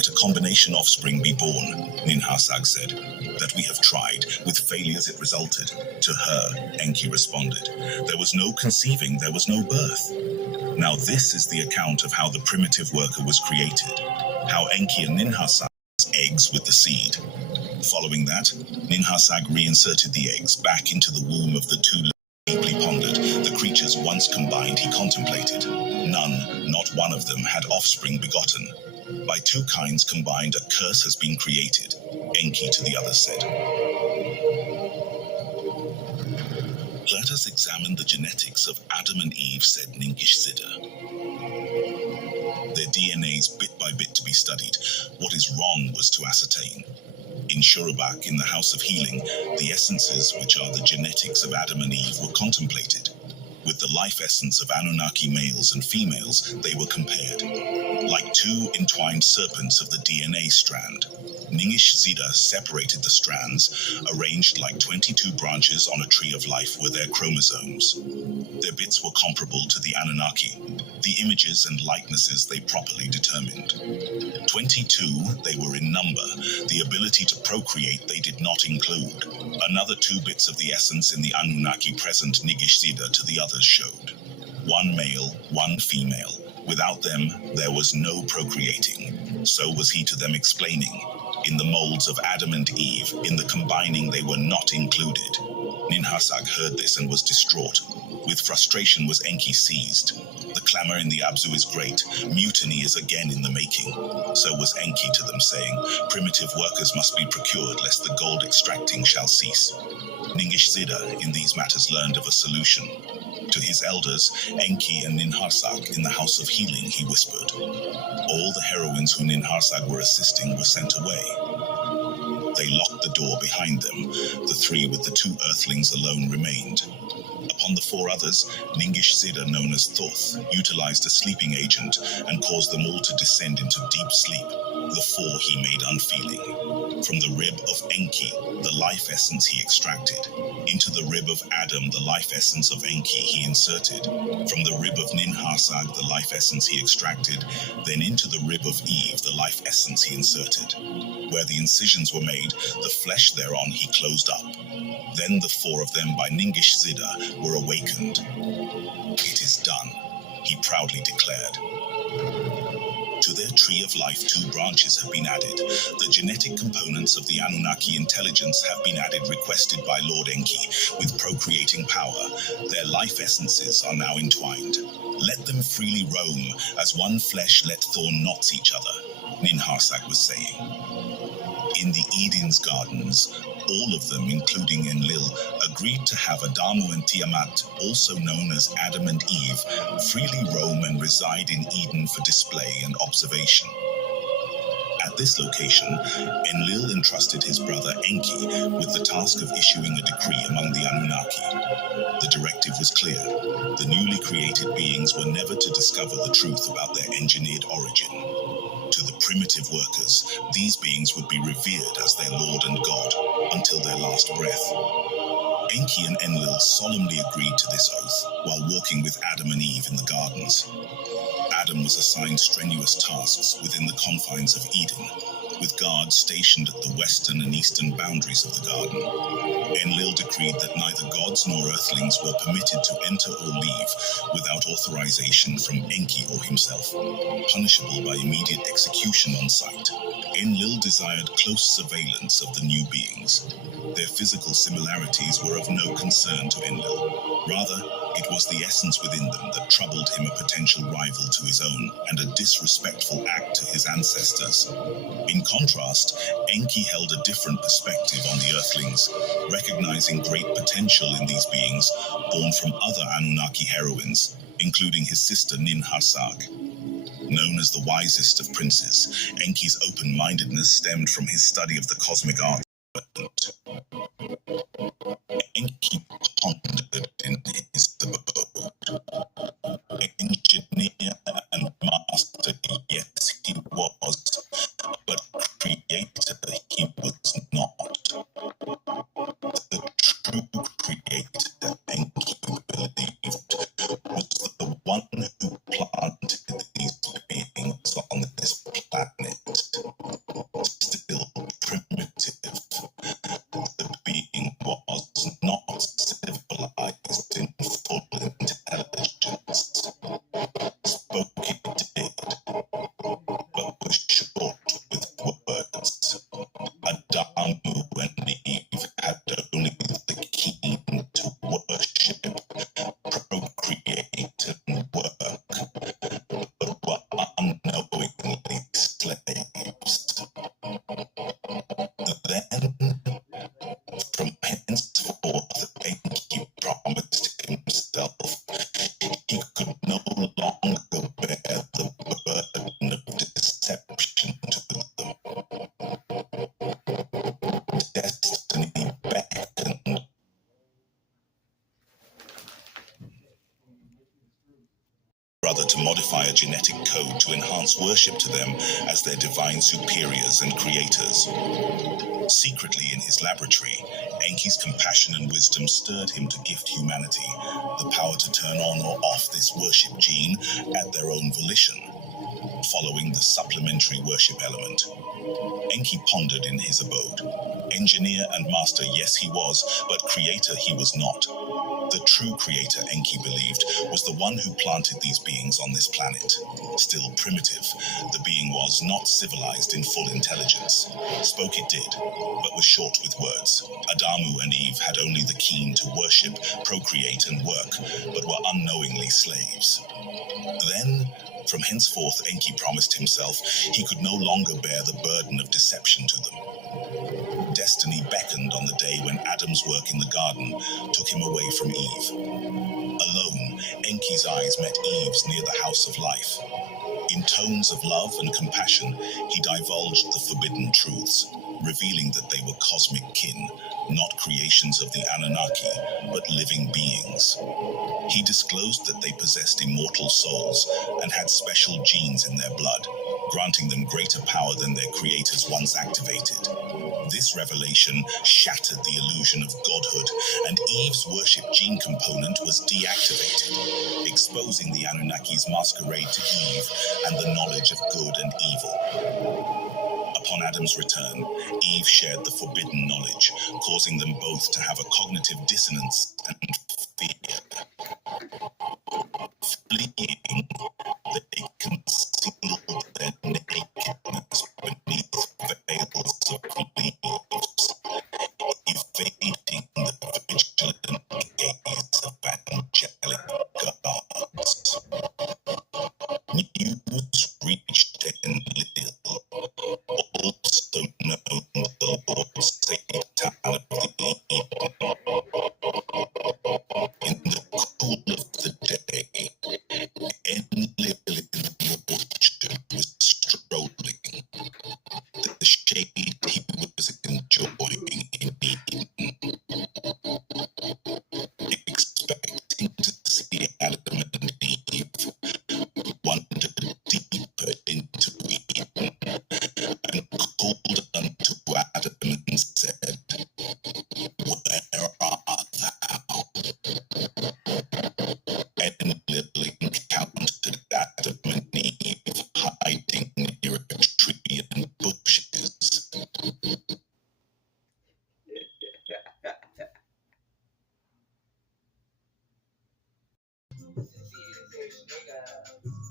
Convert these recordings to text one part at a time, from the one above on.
let a combination offspring be born, Ninharsag said. That we have tried. With failures it resulted. To her, Enki responded. There was no conceiving, there was no birth. Now this is the account of how the primitive worker was created. How Enki and Ninharsag eggs with the seed. Following that, Ninharsag reinserted the eggs back into the womb of the two. Deeply pondered, the creatures once combined he contemplated. None, not one of them, had offspring begotten. By two kinds combined, a curse has been created, Enki to the others said. Let us examine the genetics of Adam and Eve, said Ningishzida. Their DNAs bit by bit to be studied. What is wrong was to ascertain. In Shurubak, in the House of Healing, the essences, which are the genetics of Adam and Eve, were contemplated. With the life essence of Anunnaki males and females, they were compared. Like two entwined serpents of the DNA strand, Ningishzida separated the strands, arranged like 22 branches on a tree of life were their chromosomes. Their bits were comparable to the Anunnaki, the images and likenesses they properly determined. 22 they were in number, the ability to procreate they did not include. Another 2 bits of the essence in the Anunnaki present Ningishzida to the others showed. 1 male, 1 female. Without them, there was no procreating. So was he to them explaining. In the molds of Adam and Eve, in the combining they were not included. Ninharsag heard this and was distraught. With frustration was Enki seized. The clamor in the Abzu is great. Mutiny is again in the making. So was Enki to them, saying, primitive workers must be procured, lest the gold extracting shall cease. Ningishzida in these matters learned of a solution. To his elders, Enki and Ninharsag, in the House of Healing, he whispered. All the heroines who Ninharsag were assisting were sent away. They locked the door behind them. The 3 with the 2 earthlings alone remained. Upon the 4 others, Ningishzida, known as Thoth, utilized a sleeping agent and caused them all to descend into deep sleep. The 4 he made unfeeling. From the rib of Enki, the life essence he extracted. Into the rib of Adam, the life essence of Enki he inserted. From the rib of Ninharsag, the life essence he extracted. Then into the rib of Eve, the life essence he inserted. Where the incisions were made, the flesh thereon he closed up. Then the 4 of them by Ningishzida were awakened. It is done, he proudly declared. To their tree of life 2 branches have been added. The genetic components of the Anunnaki intelligence have been added, requested by Lord Enki, with procreating power. Their life essences are now entwined. Let them freely roam, as one flesh let thorn knots each other, Ninharsag was saying. In the Eden's gardens, all of them, including Enlil, agreed to have Adamu and Tiamat, also known as Adam and Eve, freely roam and reside in Eden for display and observation. At this location, Enlil entrusted his brother Enki with the task of issuing a decree among the Anunnaki. The directive was clear. The newly created beings were never to discover the truth about their engineered origin. To the primitive workers, these beings would be revered as their Lord and God until their last breath. Enki and Enlil solemnly agreed to this oath while walking with Adam and Eve in the gardens. Adam was assigned strenuous tasks within the confines of Eden, with guards stationed at the western and eastern boundaries of the garden. Enlil decreed that neither gods nor earthlings were permitted to enter or leave without authorization from Enki or himself, punishable by immediate execution on sight. Enlil desired close surveillance of the new beings. Their physical similarities were of no concern to Enlil. Rather, it was the essence within them that troubled him, a potential rival to his own and a disrespectful act to his ancestors. In contrast, Enki held a different perspective on the Earthlings, recognizing great potential in these beings born from other Anunnaki heroines, including his sister Ninharsag. Known as the wisest of princes, Enki's open-mindedness stemmed from his study of the cosmic arts. Enki pondered in his abode. Engineer and master, yes, he was, but creator he was not. The true creator, Enki believed, was the one who planted these beings on this planet. slaves. Then, from henceforth, Enki promised himself he could no longer bear the burden of deception to them. Destiny beckoned brother to modify a genetic code to enhance worship to them as their divine superiors and creators. Secretly in his laboratory, Enki's compassion and wisdom stirred him to gift humanity the power to turn on or off this worship gene at their own volition, following the supplementary worship element. Enki pondered in his abode. Engineer and master, yes, he was, but creator he was not. The true creator, Enki believed, was the one who planted these beings on this planet. Still primitive, the being was not civilized in full intelligence. Spoke it did, but was short with words. Adamu and Eve had only the keen to worship, procreate, and work, but were unknowingly slaves. Then, from henceforth, Enki promised himself he could no longer bear the burden of deception to them. Destiny beckoned on the day when Adam's work in the garden took him away from Eve. Alone, Enki's eyes met Eve's near the house of life. In tones of love and compassion, he divulged the forbidden truths, revealing that they were cosmic kin, not creations of the Anunnaki, but living beings. He disclosed that they possessed immortal souls and had special genes in their blood, granting them greater power than their creators once activated. This revelation shattered the illusion of godhood, and Eve's worship gene component was deactivated, exposing the Anunnaki's masquerade to Eve and the knowledge of good and evil. Upon Adam's return, Eve shared the forbidden knowledge, causing them both to have a cognitive dissonance and fear. Fleeing, they concealed their nakedness beneath veils of leaves, evading the vigilant gaze of angelic gods. News reached Enlil, also known the Lord Satan of the Eden. In the cool of the day, Enlil in the orchard was strolling, the shade he was enjoying in Eden, expecting to see Adam and Eve, wandered deeper into Eden, and called unto Adam and said, "Where art thou?" Enlil encountered Adam and Eve hiding near a tree and bushes.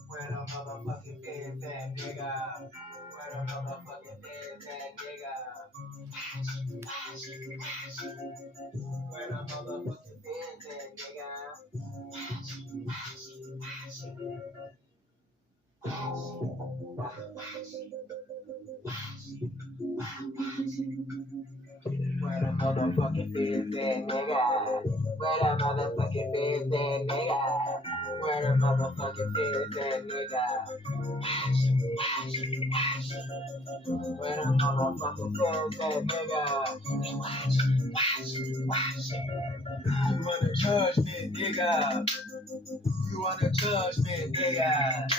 Where the motherfucking feds at, nigga? Where the motherfucking feds at, nigga? Where the motherfucking feds at, nigga? Where the motherfucking feds at, nigga? Where the motherfucking feds at, nigga? Where the motherfucking feds at, nigga? Where the motherfucking feds at, nigga? You wanna judge me, nigga? You wanna judge me, nigga?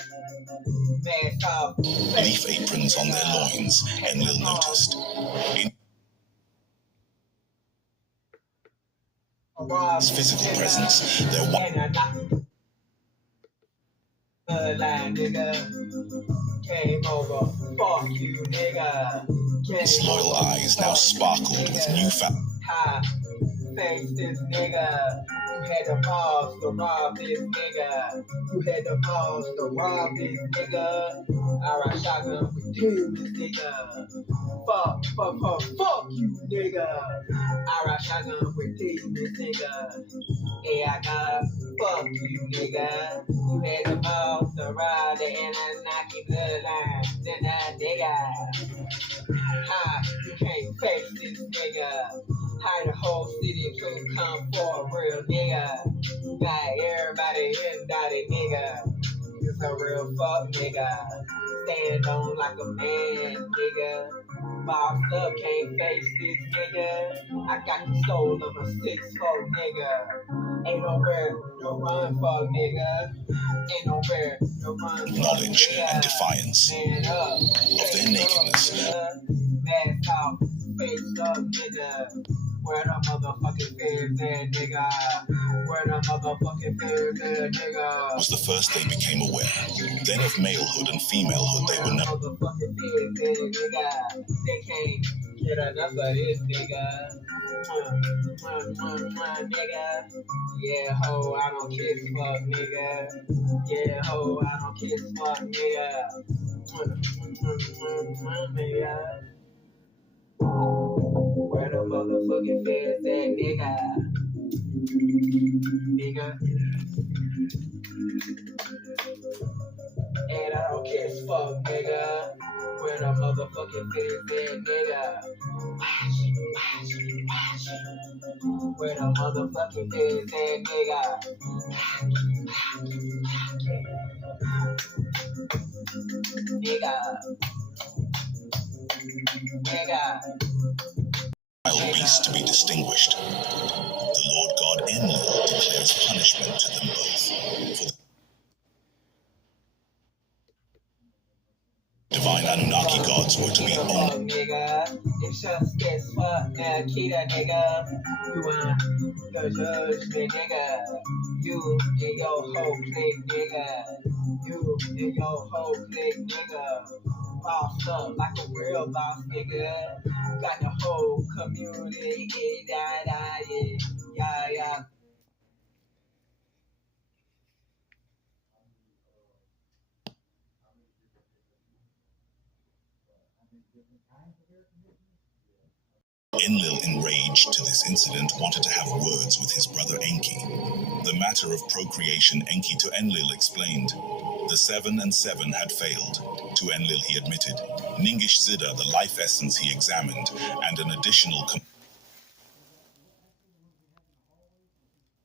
Man, stop. Leaf aprons on their loins, Enlil noticed. In his physical presence, their bloodline, nigga. Came over, fuck you, nigga. disloyal eyes now sparkled with newfound Face this nigga. You had the balls to rob this nigga. You had the balls to rob this nigga. I ride shotgun with demons, nigga. Fuck you, nigga. I ride shotgun with demons, nigga. Yeah, I got fuck you, nigga. You had the balls to rob the Anunnaki bloodline. Then that nigga. Ha, you can't face this nigga. How the whole city could come for a real nigga. Got everybody indicted, nigga. It's a real fuck nigga. Stand on like a man, nigga. Bossed up, can't face this nigga. I got the soul of a 6'4" nigga. Ain't nowhere to run, fuck nigga. Ain't nowhere to run, fuck knowledge nigga. and defiance Man up, of their nakedness. Mask off, face up, nigga. Where the motherfucking fans at, nigga? Where the motherfucking fans at, nigga? Was the first they became aware. Then of malehood and femalehood they were known. Motherfucking fans at, nigga. They can't get enough of this, nigga. Nigga. Yeah, ho, I don't kiss fuck, nigga. Yeah, ho, I don't kiss fuck, nigga. Nigga. Where the motherfucking feds at, nigga? Nigga. And I don't kiss fuck, nigga. Where the motherfucking feds at, nigga? Where the motherfucking feds at, nigga? Nigga. Wild beasts to be distinguished. The Lord God Enlil declares punishment to them both. For the divine Anunnaki gods were to be owned. Nigga, it's just as fuck, Kita, nigga. You want the judgment, nigga. You and your whole clique, nigga. You and your whole clique, nigga. Bossed up like a real boss, nigga. Got the whole community, yeah. Enlil, enraged to this incident, wanted to have words with his brother Enki. The matter of procreation Enki to Enlil explained. The 7 and 7 had failed. To Enlil he admitted Ningish Zida, the life essence he examined, and an additional